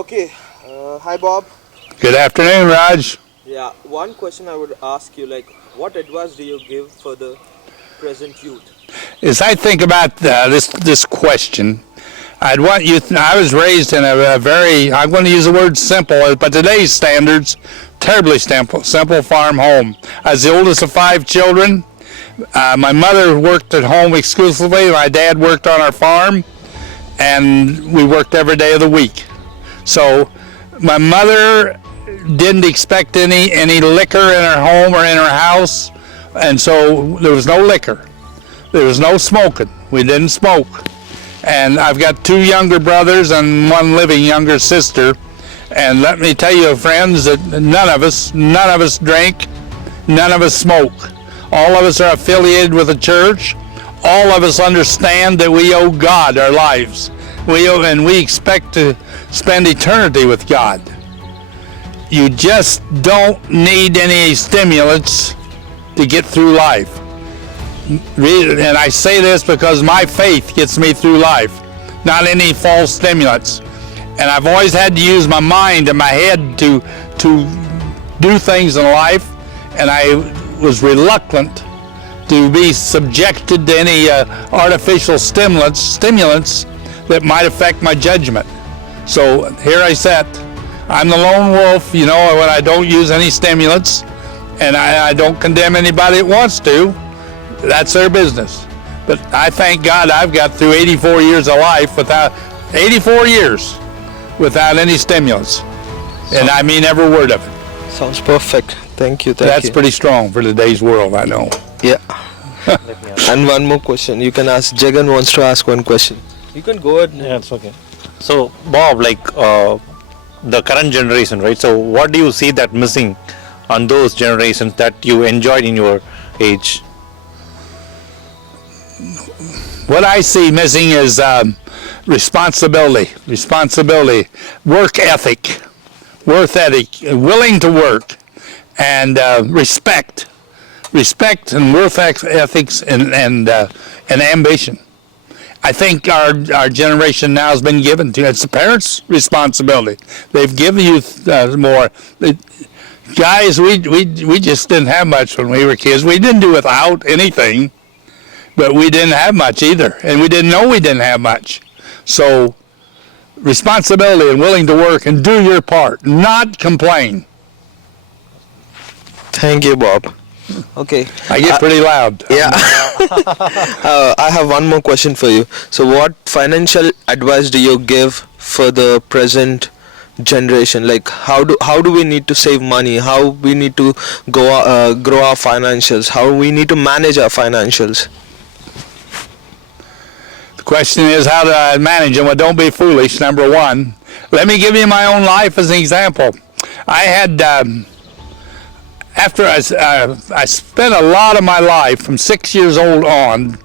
Okay, hi Bob. Good afternoon, Raj. Yeah, one question I would ask you, like, what advice do you give for the present youth? As I think about this question, I'd want you. I was raised in a very. I'm going to use the word simple, but today's standards, terribly simple farm home. I was the oldest of 5 children. My mother worked at home exclusively. My dad worked on our farm, and we worked every day of the week. So my mother didn't expect any liquor in her home or in her house, and so there was no liquor. There was no smoking. We didn't smoke. And I've got 2 younger brothers and 1 living younger sister. And let me tell you, friends, that none of us drink, none of us smoke. All of us are affiliated with a church. All of us understand that we owe God our lives. And we expect to spend eternity with God. You just don't need any stimulants to get through life. And I say this because my faith gets me through life, not any false stimulants. And I've always had to use my mind and my head to do things in life, and I was reluctant to be subjected to any artificial stimulants that might affect my judgment. So here I sit. I'm the lone wolf, when I don't use any stimulants, and I don't condemn anybody that wants to. That's their business. But I thank God I've got through 84 years of life without any stimulants. And I mean every word of it. Sounds perfect. Thank you. That's pretty strong for today's world, I know. Yeah. And one more question. You can ask. Jagan wants to ask one question. You can go ahead. Yeah, it's okay. So, Bob, the current generation, right? So, what do you see that missing on those generations that you enjoyed in your age? What I see missing is responsibility, work ethic, willing to work, and respect and work ethics and ambition. I think our generation now has been given to it's the parents' responsibility. They've given youth more. Guys, we just didn't have much when we were kids. We didn't do without anything. But we didn't have much either, and we didn't know we didn't have much. So, responsibility and willing to work and do your part, not complain. Thank you, Bob. Okay. I get pretty loud. Yeah. I have one more question for you. So, what financial advice do you give for the present generation? Like, how do we need to save money? How we need to grow our financials? How we need to manage our financials? The question is, how do I manage them? Well, don't be foolish, number one. Let me give you my own life as an example. I had, after I spent a lot of my life from 6 years old on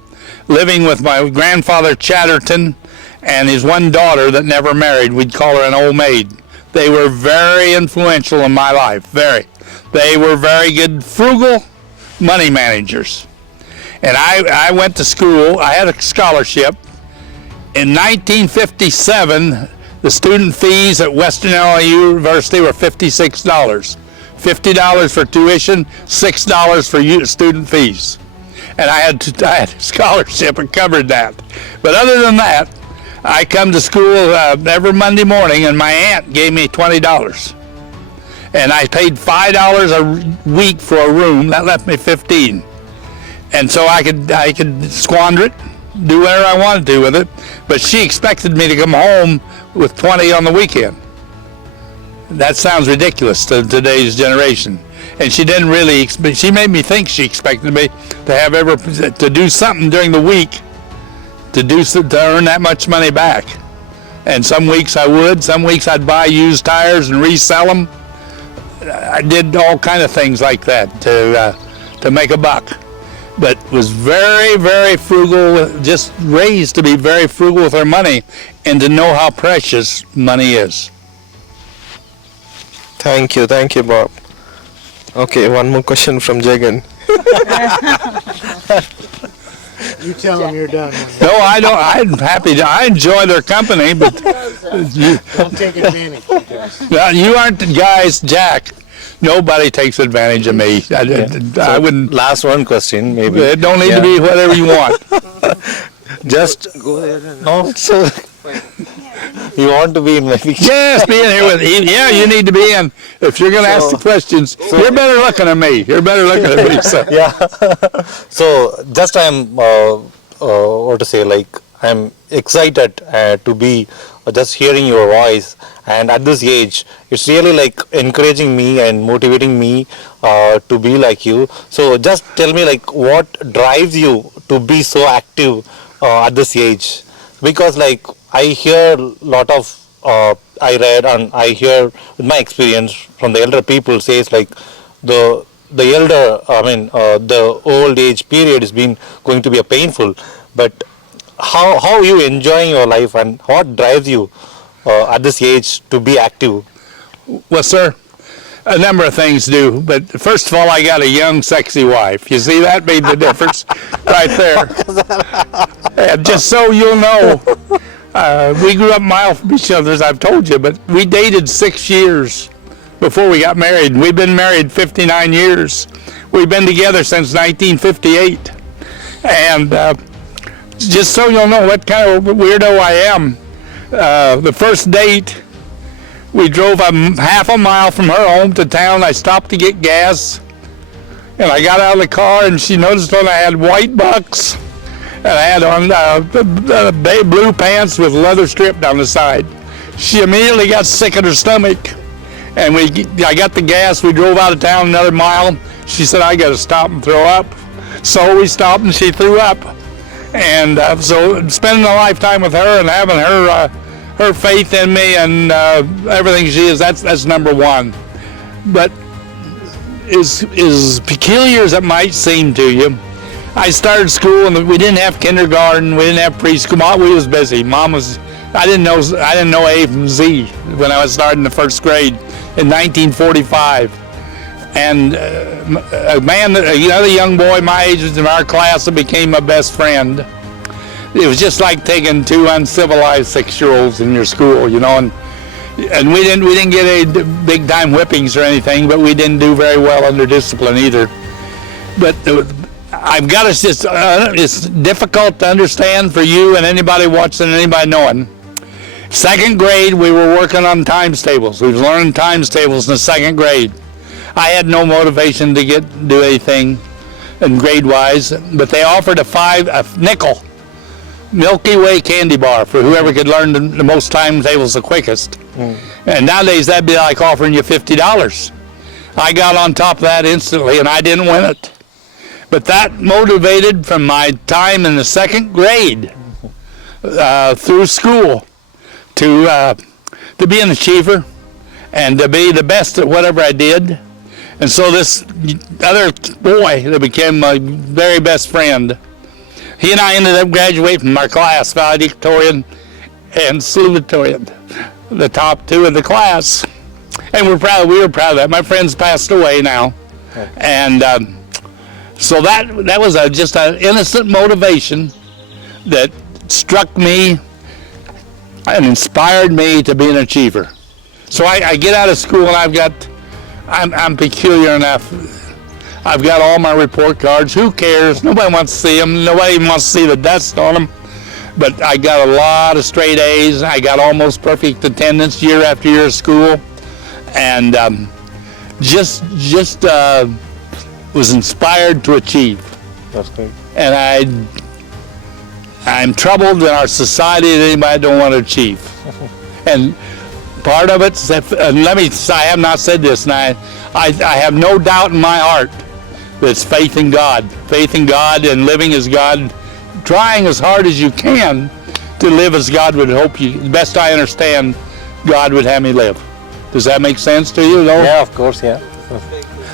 living with my grandfather Chatterton and his 1 daughter that never married. We'd call her an old maid. They were very influential in my life, very. They were very good, frugal money managers. And I went to school. I had a scholarship. In 1957, the student fees at Western Illinois University were $56. $50 for tuition, $6 for student fees. And I had a scholarship and covered that. But other than that, I come to school every Monday morning, and my aunt gave me $20. And I paid $5 a week for a room. That left me $15. And so I could squander it, do whatever I wanted to with it. But she expected me to come home with $20 on the weekend. That sounds ridiculous to today's generation. And she didn't really. She made me think she expected me to do something during the week to earn that much money back. And some weeks I would. Some weeks I'd buy used tires and resell them. I did all kind of things like that to make a buck. But was very, very frugal, just raised to be very frugal with our money and to know how precious money is. Thank you, Bob. Okay, one more question from Jagan. You tell them you're done. No, I don't. I'm happy. I enjoy their company, but you, Don't take advantage. you aren't the guys, Jack. Nobody takes advantage of me. I wouldn't. Last one question, maybe. It don't need to be whatever you want. Just go ahead. No, so you want to be in my picture? Yes, being here with you. Yeah, you need to be in. If you're going to ask the questions, you're better looking at me. You're better looking at me. So. Yeah. So just I'm what to say, like I'm excited to be just hearing your voice, and at this age it's really like encouraging me and motivating me to be like you. So just tell me, like, what drives you to be so active at this age? Because like I hear a lot of I read and I hear with my experience from the elder people says like the elder, I mean, the old age period has been going to be a painful, but how are you enjoying your life, and what drives you at this age to be active? Well, sir, a number of things do, but first of all, I got a young, sexy wife. You see, that made the difference right there. And just so you'll know, we grew up a mile from each other, as I've told you, but we dated 6 years before we got married. We've been married 59 years. We've been together since 1958. And just so you'll know what kind of weirdo I am, the first date, we drove half a mile from her home to town. I stopped to get gas, and I got out of the car, and she noticed when I had white bucks, and I had on blue pants with leather strip down the side. She immediately got sick at her stomach, and I got the gas. We drove out of town another mile. She said, I got to stop and throw up. So we stopped, and she threw up. And so spending a lifetime with her and having her faith in me and everything she is, that's number one. But as peculiar as it might seem to you, I started school and we didn't have kindergarten, we didn't have preschool. We was busy. I didn't know A from Z when I was starting the first grade in 1945. And another young boy my age was in our class that became my best friend. It was just like taking two uncivilized 6-year-olds in your school, you know, and we didn't get any big time whippings or anything, but we didn't do very well under discipline either. But I've got to just, it's difficult to understand for you and anybody watching, anybody knowing. Second grade, we were working on times tables. We was learning times tables in the second grade. I had no motivation to do anything in grade-wise, but they offered a nickel Milky Way candy bar for whoever could learn the most timetables the quickest. And nowadays that'd be like offering you $50. I got on top of that instantly, and I didn't win it. But that motivated from my time in the second grade through school to be an achiever and to be the best at whatever I did. And so this other boy that became my very best friend, he and I ended up graduating from our class, valedictorian and salutatorian, the top two of the class. And we were proud of that. My friends passed away now. Okay. And so that was just an innocent motivation that struck me and inspired me to be an achiever. So I get out of school and I'm peculiar enough. I've got all my report cards. Who cares? Nobody wants to see them. Nobody even wants to see the dust on them. But I got a lot of straight A's. I got almost perfect attendance year after year of school, and just was inspired to achieve. That's great. And I'm troubled in our society that anybody don't want to achieve. And part of it, I have not said this, and I have no doubt in my heart that it's faith in God and living as God, trying as hard as you can to live as God would hope you, the best I understand, God would have me live. Does that make sense to you, though? Yeah, of course, yeah.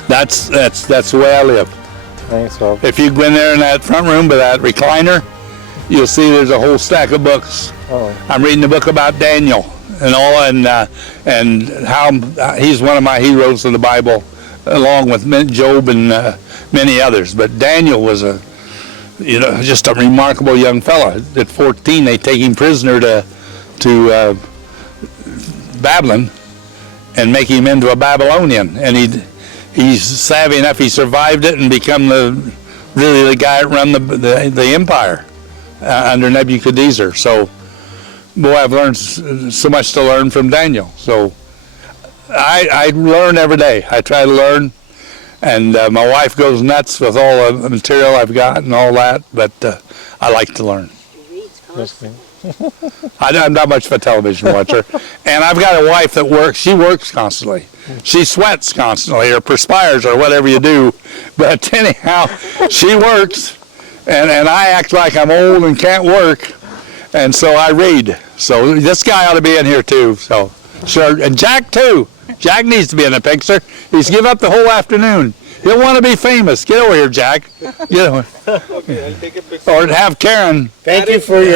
That's the way I live. Thanks, Rob. If you go in there in that front room with that recliner, you'll see there's a whole stack of books. Oh. I'm reading a book about Daniel and all, and how he's one of my heroes in the Bible, along with Job and many others. But Daniel was just a remarkable young fella. At 14, they take him prisoner to Babylon and make him into a Babylonian. And he's savvy enough. He survived it and become really the guy that run the empire under Nebuchadnezzar. So, boy, I've learned so much to learn from Daniel. So I learn every day. I try to learn. And my wife goes nuts with all the material I've got and all that, but I like to learn. I'm not much of a television watcher. And I've got a wife that works. She works constantly. She sweats constantly or perspires or whatever you do. But anyhow, she works, and I act like I'm old and can't work. And so I read. So this guy ought to be in here too. So sure, and Jack too. Jack needs to be in the picture. He's give up the whole afternoon. He'll want to be famous. Get over here, Jack. Get over. Okay, I'll take a picture. Or have Karen. Thank you for your